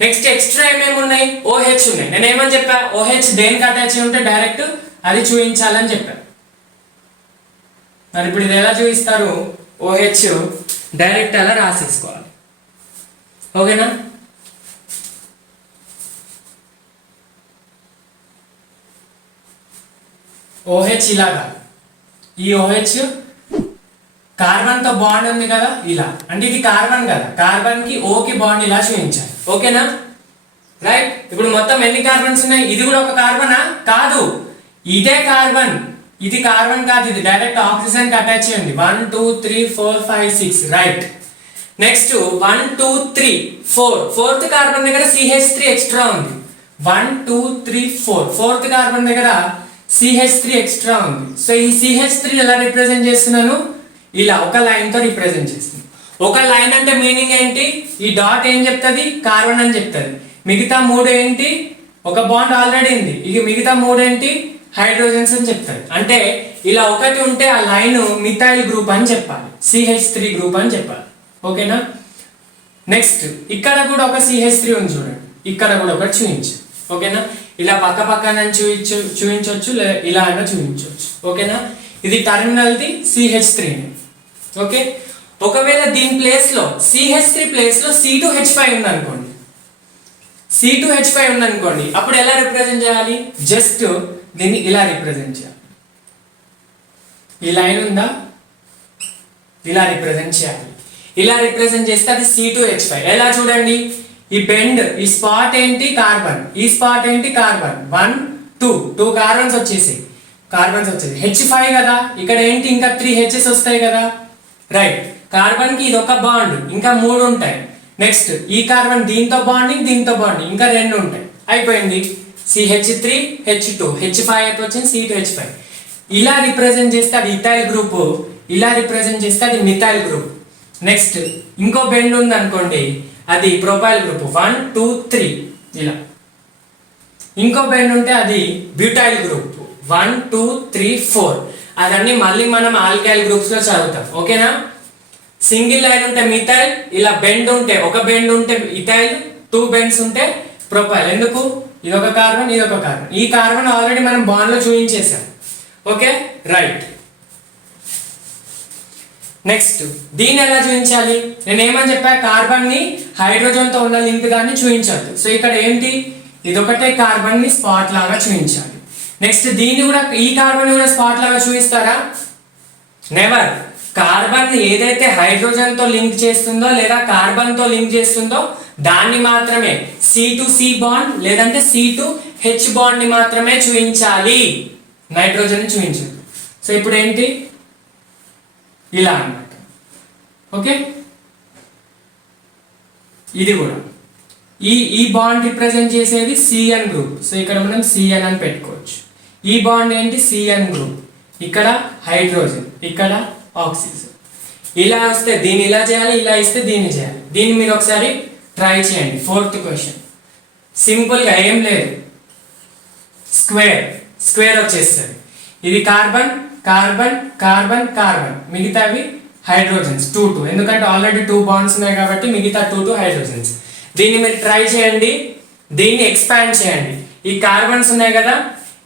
నెక్స్ట్ ఎక్స్ట్రా ఏమేమి ఉన్నాయి? OH ఉన్నాయి. నేను ఏమని చెప్పా? OH దేనికి అటాచ్ అయి ఉంటే డైరెక్ట్ అది చూపించాలని చెప్పా. మరి ఇప్పుడు ఇది ఎలా చూపిస్తారు? OH డైరెక్ట్ అలా రాసేసుకోవాలి. ఓకేనా, OH ఇలాగా, ఈ OH కార్బన్ తో బాండ్ ఉంది కదా ఇలా, అంటే ఇది కార్బన్ కదా, కార్బన్ కి O కి బాండ్ ఇలా చూపించాలి. ఓకేనా రైట్. ఇప్పుడు మొత్తం ఎన్ని కార్బన్స్ ఉన్నాయి? ఇది కూడా ఒక కార్బనా? కాదు, ఇదే కార్బన్, ఇది కార్బన్ కాదు, ఇది డైరెక్ట్ ఆక్సిజన్ కి అటాచ్ అయ్యింది. 1 2 3 4 5 6 రైట్. నెక్స్ట్ 1 2 3 4, 4th కార్బన్ దగ్గర CH3 ఎక్స్ట్రా ఉంది. 1 2 3 4, 4th కార్బన్ దగ్గర CH3 ఎక్స్ట్రా ఉంది. సో ఈ CH3 ఎలా రిప్రజెంట్ చేస్తున్నాను? ఇలా ఒక లైన్ తో రిప్రజెంట్ చేస్తుంది. ఒక లైన్ అంటే మీనింగ్ ఏంటి? ఈ డాట్ ఏం చెప్తుంది? కార్బన్ అని చెప్తుంది. మిగతా 3 ఏంటి? ఒక బాండ్ ఆల్రెడీ ఉంది, ఇక మిగతా 3 ఏంటి? హైడ్రోజన్స్ అని చెప్తారు. అంటే ఇలా ఒకటి ఉంటే ఆ లైన్ మిథైల్ గ్రూప్ అని చెప్పాలి, CH3 గ్రూప్ అని చెప్పాలి. ఓకేనా, నెక్స్ట్ ఇక్కడ కూడా ఒక CH3 ఉంది చూడండి, ఇక్కడ కూడా ఒకటి చూపించు. ఓకేనా, ఇలా పక్క పక్కన చూపించవచ్చు, ఇలా అయినా చూపించవచ్చు. ఓకేనా, ఇది టర్మినల్ ది CH3. ఓకే, ఒకవేళ దీని ప్లేస్ లో CH3 ప్లేస్ లో C2H5 ఉంది అనుకోండి, C2H5 ఉంది అనుకోండి, అప్పుడు ఎలా రిప్రజెంట్ చేయాలి? జస్ట్ దీన్ని ఇలా రిప్రజెంట్ చేయాలి. ఈ లైన్ ఉందా, ఇలా రిప్రజెంట్ చేయాలి. ఇలా రిప్రజెంట్ చేస్తే అది C2H5. ఎలా చూడండి, ఈ బెండ్, ఈ స్పాట్ ఏంటి? కార్బన్, ఈ స్పాట్ ఏంటి? కార్బన్. 1 2 కార్బన్స్ వచ్చేసి H5 కదా, ఇక్కడ ఏంటి? ఇంకా 3 H's వస్తాయి కదా రైట్. కార్బన్ కి ఇది ఒక బాండ్, ఇంకా 3 ఉంటాయి. నెక్స్ట్ ఈ కార్బన్ దీంతో బాండింగ్, దీంతో బాండింగ్, ఇంకా 2 ఉంటాయి. అయిపోయింది. CH3 H2 H5 అయితే వచ్చింది C2H5. ఇలా రిప్రజెంట్ చేస్తే అది ఇథైల్ గ్రూప్, ఇలా రిప్రజెంట్ చేస్తే అది మిథైల్ గ్రూప్. నెక్స్ట్ ఇంకో బెండ్ ఉంది అనుకోండి, అది ప్రొపైల్ గ్రూప్. 1 2 3 ఇలా. ఇంకో బెండ్ ఉంటే అది బ్యూటైల్ గ్రూప్. 1 2 3 4. అదన్నీ మళ్ళీ మనం ఆల్కైల్ గ్రూప్స్ లో చదువుతాం. ఓకేనా, సింగిల్ లైన్ ఉంటే మిథైల్, ఇలా బెండ్ ఉంటే, ఒక బెండ్ ఉంటే ఇథైల్, 2 బెండ్స్ ఉంటే ప్రొపైల్. ఎందుకు? ఇదొక కార్బన్, ఇదొక కార్బన్. ఈ కార్బన్ ఆల్రెడీ మనం బాండ్ లో చూపించేసాం. Okay right. నెక్స్ట్ దీన్ని ఎలా చూపించాలి? నేను ఏమని చెప్పా? కార్బన్ ని హైడ్రోజన్ తో ఉన్న లింక్ దాన్ని చూపించద్దు. సో ఇక్కడ ఏంటి? ఇదొకటే కార్బన్ ని స్పాట్ లాగా చూపించాలి. నెక్స్ట్ దీన్ని కూడా, ఈ కార్బన్ కూడా స్పాట్ లాగా చూపిస్తారా? నెవర్. కార్బన్ ఏదైతే హైడ్రోజన్ తో లింక్ చేస్తుందో లేదా కార్బన్ తో లింక్ చేస్తుందో దాన్ని మాత్రమే, C2C బాండ్ లేదంటే C2H బాండ్ ని మాత్రమే చూపించాలి, నైట్రోజన్ ని చూపించదు. సో ఇప్పుడు ఏంటి? ఇలా అన్నమాట. ఓకే, ఇది కూడా ఈ బాండ్ రిప్రజెంట్ చేసేది CN గ్రూప్. సో ఇక్కడ మనం CN అని పెట్టుకోవచ్చు. ఈ బాండ్ ఏంటి? CN group. ఇక్కడ హైడ్రోజన్, ఇక్కడ ఆక్సిజన్. ఇలా వస్తే దీన్ని ఇలా చేయాలి, ఇలా ఇస్తే దీన్ని చేయాలి. దీన్ని మీరు ఒకసారి ట్రై చేయండి. 4th క్వశ్చన్ సింపుల్ గా ఏం లేదు, స్క్వేర్ వచ్చేస్తుంది. ఇది కార్బన్ కార్బన్ కార్బన్ కార్బన్, మిగతావి హైడ్రోజన్స్ 2 2. ఎందుకంటే ఆల్రెడీ 2 బాండ్స్ ఉన్నాయి కాబట్టి మిగతా 2 2 హైడ్రోజన్స్. దీన్ని మీరు ట్రై చేయండి, దీన్ని ఎక్స్పాండ్ చేయండి. ఈ కార్బన్స్ ఉన్నాయి కదా,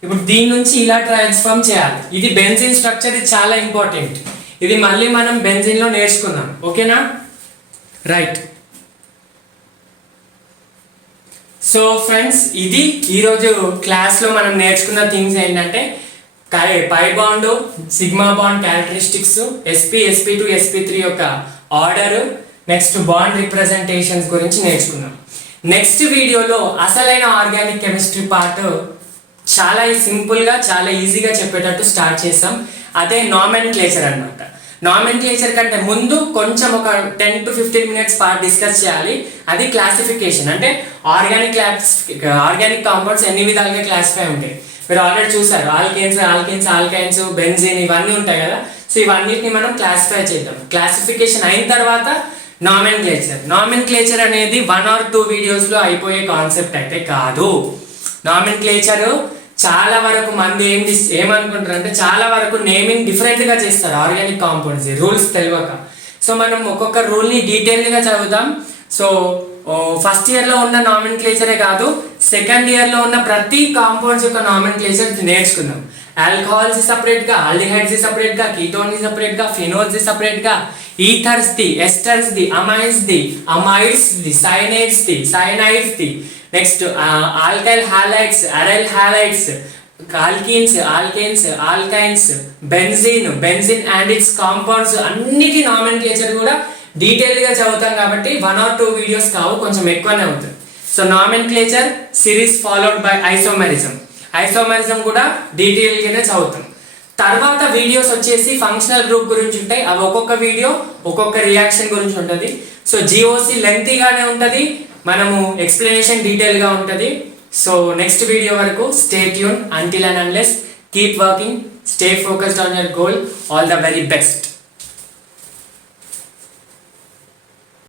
ఇప్పుడు దీని నుంచి ఇలా ట్రాన్స్ఫార్మ్ చేయాలి. ఇది బెంజిన్ స్ట్రక్చర్, ఇది చాలా ఇంపార్టెంట్. ఇది మళ్ళీ మనం బెంజిన్లో నేర్చుకుందాం. ఓకేనా? రైట్. సో ఫ్రెండ్స్, ఇది ఈరోజు క్లాస్లో మనం నేర్చుకున్న థింగ్స్ ఏంటంటే pi bond, sigma bond characteristics, sp2 sp3 యొక్క ఆర్డర్, నెక్స్ట్ బాండ్ రిప్రజెంటేషన్స్ గురించి నేర్చుకున్నాం. నెక్స్ట్ వీడియోలో అసలైన ఆర్గానిక్ కెమిస్ట్రీ పార్ట్ చాలా సింపుల్గా చాలా ఈజీగా చెప్పేటట్టు స్టార్ట్ చేసాం. అదే నామెన్క్లేచర్ అన్నమాట. నామెన్క్లేచర్ కంటే ముందు కొంచెం ఒక 10 to 15 minutes పార్ట్ డిస్కస్ చేయాలి. అది క్లాసిఫికేషన్, అంటే ఆర్గానిక్ కాంపౌండ్స్ ఎన్ని విధాలుగా క్లాసిఫై ఉంటాయి. మీరు ఆల్రెడీ చూసారు, ఆల్కైన్స్, బెంజిన్ ఇవన్నీ ఉంటాయి కదా. సో ఇవన్నిటిని మనం క్లాసిఫై చేద్దాం. క్లాసిఫికేషన్ అయిన తర్వాత నామెన్క్లేచర్ అనేది 1 or 2 వీడియోస్లో అయిపోయే కాన్సెప్ట్ అయితే కాదు. నామెన్క్లేచర్ చాలా వరకు మంది ఏమనుకుంటారు అంటే చాలా వరకు నేమింగ్ డిఫరెంట్గా చేస్తారు ఆర్గానిక్ కాంపౌండ్స్, రూల్స్ తెలియక. సో మనం ఒక్కొక్క రూల్ని డీటెయిల్గా చదువుతాం. సో ఫస్ట్ ఇయర్లో ఉన్న నామెన్క్లేచరే కాదు, సెకండ్ ఇయర్లో ఉన్న ప్రతి కాంపౌండ్స్ యొక్క నామెన్క్లేచర్ నేర్చుకుందాం. ఆల్కహాల్స్ సపరేట్గా, ఆల్డిహైడ్స్ సపరేట్గా, కీటోన్స్ సపరేట్గా, ఫినోల్స్ సపరేట్గా, ఈథర్స్ the, esters the, amides the, cyanides the, next alkyl halides, aryl halides, alkynes, benzene and it's compounds అన్నిటి నామెన్క్లేచర్ కూడా డీటెయిల్గా చదువుతాం. కాబట్టి 1 or 2 వీడియోస్ కావు, కొంచెం ఎక్కువనే అవుతుంది. So nomenclature series followed by isomerism కూడా డీటెయిల్గానే చదువుతాం. తర్వాత వీడియోస్ వచ్చేసి ఫంక్షనల్ గ్రూప్ గురించి ఉంటాయి. అవి ఒక్కొక్క వీడియో ఒక్కొక్క రియాక్షన్ గురించి ఉంటుంది. సో జిఓసి లెంతీగానే ఉంటుంది, మనము ఎక్స్ప్లెనేషన్ డీటెయిల్గా ఉంటుంది. సో నెక్స్ట్ వీడియో వరకు stay tune. Until and unless keep working, stay focused on your goal. All the very best.